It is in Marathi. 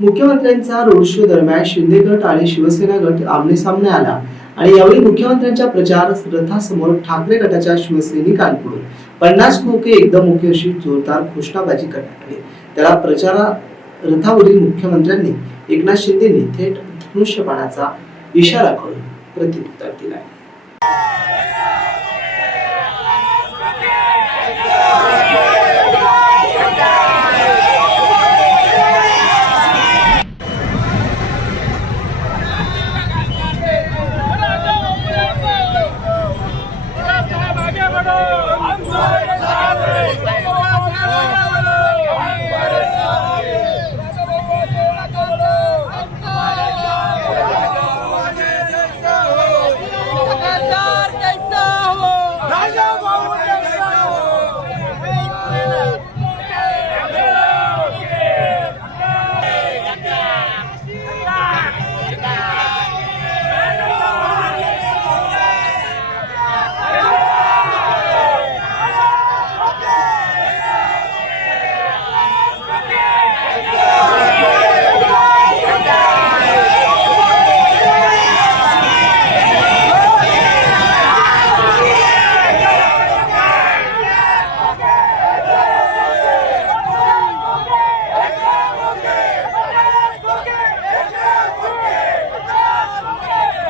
मुख्यमंत्र्यांचा रोड शो दरम्यान शिंदे गट आणि शिवसेना गट आमने सामने आला. आणि यावेळी मुख्यमंत्र्यांच्या प्रचार रथासमोर ठाकरे गटाच्या शिवसैनिकांकडून पन्नास खोके एकदम मुख्य अशी जोरदार घोषणाबाजी करण्यात आली. त्याला प्रचार रथावरील मुख्यमंत्र्यांनी एकनाथ शिंदेनी थेट धनुष्यबाणाचा इशारा करून प्रत्युत्तर दिलाय Oh!